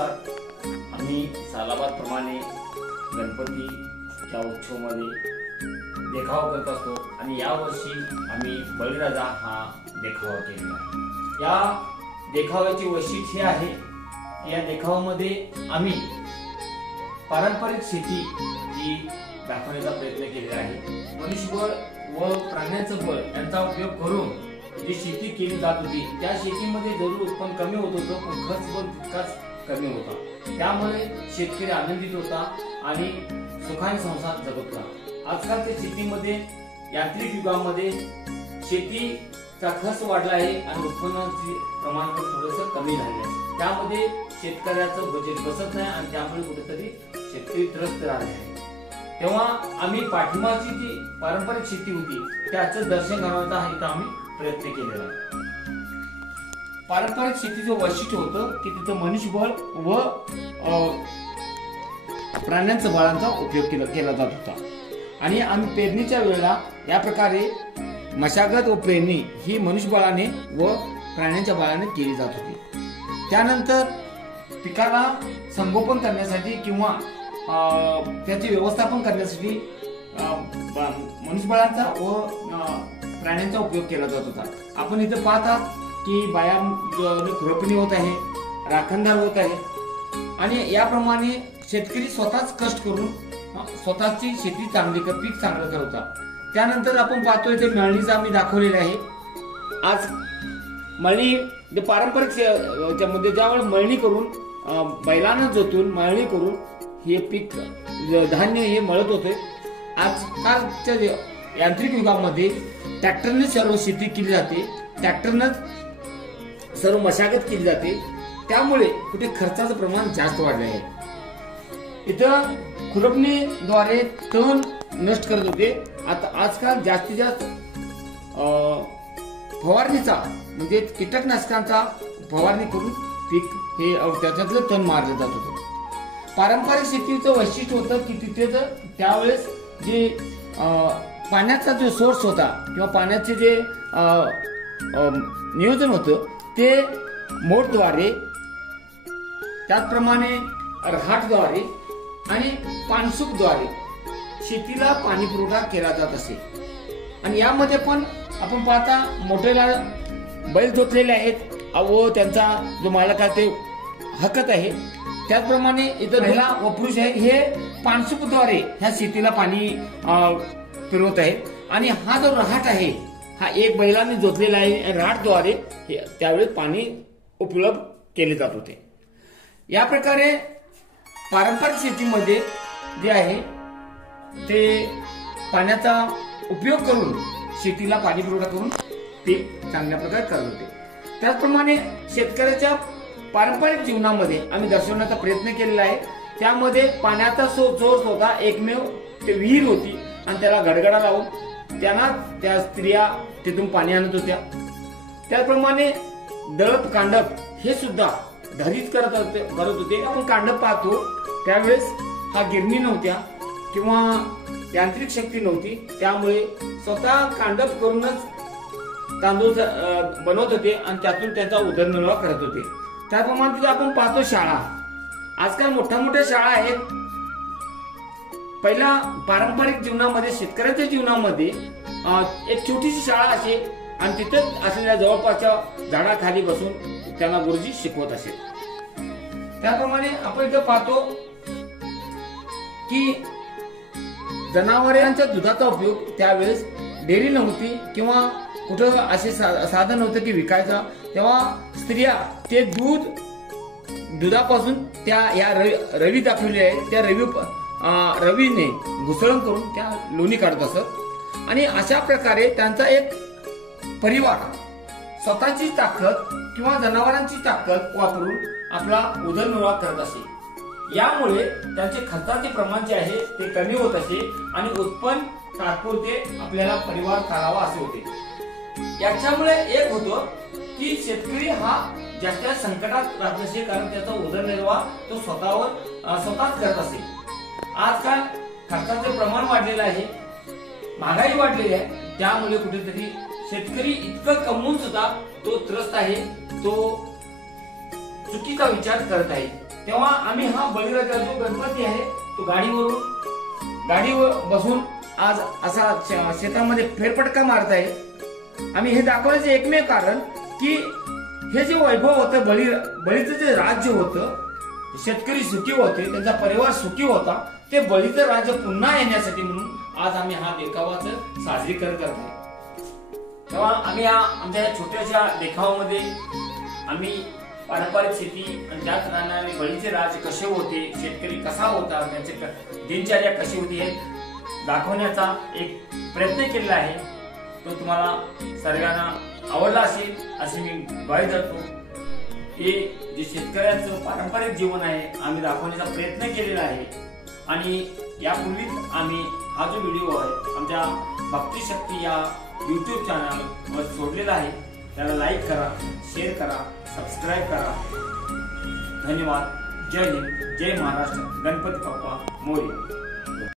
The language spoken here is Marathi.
नमस्कार। आम्ही सालाबाद प्रमाणे गणपतीच्या उत्सवामध्ये देखावा करत असतो आणि यावर्षी आम्ही बळीराजा हा देखावा केलेला आहे। या देखाव्याची वैशिष्ट्य हे आहे की या देखाव्यामध्ये आम्ही पारंपरिक शेती ही दाखवण्याचा प्रयत्न केलेला आहे। मनुष्यबळ व प्राण्यांचं बळ यांचा उपयोग करून जी शेती केली जात होती त्या शेतीमध्ये जरूर उत्पन्न कमी होत होतं, पण खर्च पण तितकाच कमी होता। त्यामुळे शेतकरी आनंदित होता आणि सुखाने संसार जगत होता। आजकालच्या शेतीमध्ये यांत्रिक युगामध्ये शेतीचा खर्च वाढला आहे आणि उत्पन्नाचे प्रमाण पण थोडंसं कमी झाले आहे। त्यामध्ये शेतकऱ्याचं बजेट बसत नाही आणि त्यामुळे कुठेतरी शेतकरी त्रस्त राहिले आहे। तेव्हा आम्ही पाठिंबाची जी पारंपरिक शेती होती त्याचं दर्शन घडवण्याचा हा इथं आम्ही प्रयत्न केलेला आहे। पारंपरिक शेतीचं वैशिष्ट्य होतं की तिथं मनुष्यबळ व प्राण्यांच्या बळांचा उपयोग केला जात होता आणि आम्ही पेरणीच्या वेळेला या प्रकारे मशागत व पेरणी ही मनुष्यबळाने व प्राण्यांच्या बळाने केली जात होती। त्यानंतर पिकाला संगोपन करण्यासाठी किंवा त्याचे व्यवस्थापन करण्यासाठी मनुष्यबळाचा व प्राण्यांचा उपयोग केला जात होता। आपण इथे पाहता की बाया खुरपणी होत आहे, राखणदार होत आहे आणि याप्रमाणे शेतकरी स्वतःच कष्ट करून स्वतःची शेती चांगली पीक चांगलं करत होता। त्यानंतर आपण पाहतोय ते मळणीचं आम्ही दाखवलेले आहे। आज मळणी पारंपरिक त्यामध्ये ज्यावेळेस मळणी करून बैलानं जोतून मळणी करून हे पीक धान्य हे मळत होते। आजकालच्या यांत्रिक युगामध्ये ट्रॅक्टरने सर्व शेती केली जाते, ट्रॅक्टरनंच सर्व मशागत केली जाते, त्यामुळे कुठे खर्चाचं प्रमाण जास्त वाढले आहे। इथं खुरपणीद्वारे तण नष्ट करत होते, आता आजकाल जास्तीत जास्त फवारणीचा म्हणजे कीटकनाशकांचा फवारणी करून पीक हे त्याच्यातलं तण मारलं जात होतं। पारंपरिक शेतीचं वैशिष्ट्य होतं की तिथे त्यावेळेस जे पाण्याचा जो सोर्स होता किंवा पाण्याचे जे नियोजन होतं ते मोटद्वारे, त्याचप्रमाणे रहाटद्वारे आणि पाणसूकद्वारे शेतीला पाणी पुरवठा केला जात असे। आणि यामध्ये पण आपण पाहता मोठेला बैल जोडलेले आहेत व त्यांचा जो मालक आहे ते हकत आहे। त्याचप्रमाणे इतर महिला व पुरुष आहेत हे पाणसूकद्वारे ह्या शेतीला पाणी फिरवत आहेत आणि हा जो रहाट आहे हा एक बैलाने जोडलेला आहे। रहाटद्वारे त्यावेळेस पाणी उपलब्ध केले जात होते। या प्रकारे पारंपरिक शेतीमध्ये जे आहे ते पाण्याचा उपयोग करून शेतीला पाणी पुरवठा करून पीक चांगल्या प्रकारे करत होते। त्याचप्रमाणे शेतकऱ्याच्या पारंपरिक जीवनामध्ये आम्ही दर्शवण्याचा प्रयत्न केलेला आहे। त्यामध्ये पाण्याचा सोर्स होता एकमेव ते विहीर होती आणि त्याला गडगडा लावून त्यांना त्या स्त्रिया तिथून पाणी आणत होत्या। त्याचप्रमाणे दळप कांडप हे सुद्धा घरीच करत होते। आपण कांडप पाहतो त्यावेळेस हा गिरणी नव्हत्या किंवा यांत्रिक शक्ती नव्हती, त्यामुळे स्वतः कांडप करूनच तांदूळ बनवत होते आणि त्यातून त्यांचा उदरनिर्वाह करत होते। त्याप्रमाणे आपण पाहतो शाळा, आजकाल मोठ्या शाळा आहेत। पहिला पारंपरिक जीवनामध्ये शेतकऱ्याच्या जीवनामध्ये एक छोटीशी शाळा असे आणि तिथेच असलेल्या जवळपासच्या झाडाखाली बसून त्यांना गुरुजी शिकवत असे। त्याप्रमाणे आपण इथे पाहतो की जनावरांच्या दुधाचा उपयोग त्यावेळेस डेअरी नव्हती किंवा कुठं असे साधन नव्हतं की विकायचं, तेव्हा स्त्रिया ते दुधापासून त्या या रवी दाखवले आहे त्या रवीने घुसळण करून त्या लोणी काढत असत आणि अशा प्रकारे त्यांचा एक परिवार स्वतःची ताकद किंवा जनावरांची ताकद वापरून आपला उदरनिर्वाह करत असे। यामुळे त्यांचे खर्चाचे प्रमाण जे आहे ते कमी होत असे आणि उत्पन्न तात्पुरते आपल्याला परिवार चालावा असे होते। याच्यामुळे एक होतं की शेतकरी हा जास्त संकटात राहत नसे, कारण त्याचा उदरनिर्वाह तो स्वतःच करत असे। आजकाल खर्चाचे प्रमाण वाढलेलं आहे, महागाई वाढलेली आहे, त्यामुळे कुठेतरी शेतकरी इतकं कमवून सुद्धा तो त्रस्त आहे, तो चुकीचा विचार करत आहे। तेव्हा आम्ही हा बळीराजा जो गणपती आहे तो गाडीवर बसून आज असा शेतामध्ये फेरफटका मारत आहे। आम्ही हे दाखवण्याचे एकमेव कारण की हे जे वैभव होतं बळीचं जे राज्य होतं, शेतकरी सुखी होते, त्यांचा परिवार सुखी होता, ते बळीचं राज्य पुन्हा येण्यासाठी म्हणून आज आम्ही हा देखावाच साजरीकरण करत आहे। तेव्हा आम्ही आमच्या छोट्याशा देखावामध्ये आम्ही पारंपरिक शेती आणि त्यात राहणारे बळीचे राज्य कसे होते, शेतकरी कसा होता, त्यांची दिनचर्या कशी होती हे दाखवण्याचा एक प्रयत्न केलेला आहे। तो तुम्हाला सर्वांना आवडला असेल असे मी ग्वाही देतो। हे जे शेतकऱ्याचं पारंपरिक जीवन आहे आम्ही दाखवण्याचा प्रयत्न केलेला आहे आणि यापूर्वीच आम्ही हा जो व्हिडिओ आहे आमच्या भक्ती शक्ती या YouTube चॅनलवर सोडलेला आहे। त्याला लाईक करा, शेअर करा, सबस्क्राईब करा। धन्यवाद। जय हिंद, जय महाराष्ट्र, गणपती बाप्पा मोरया।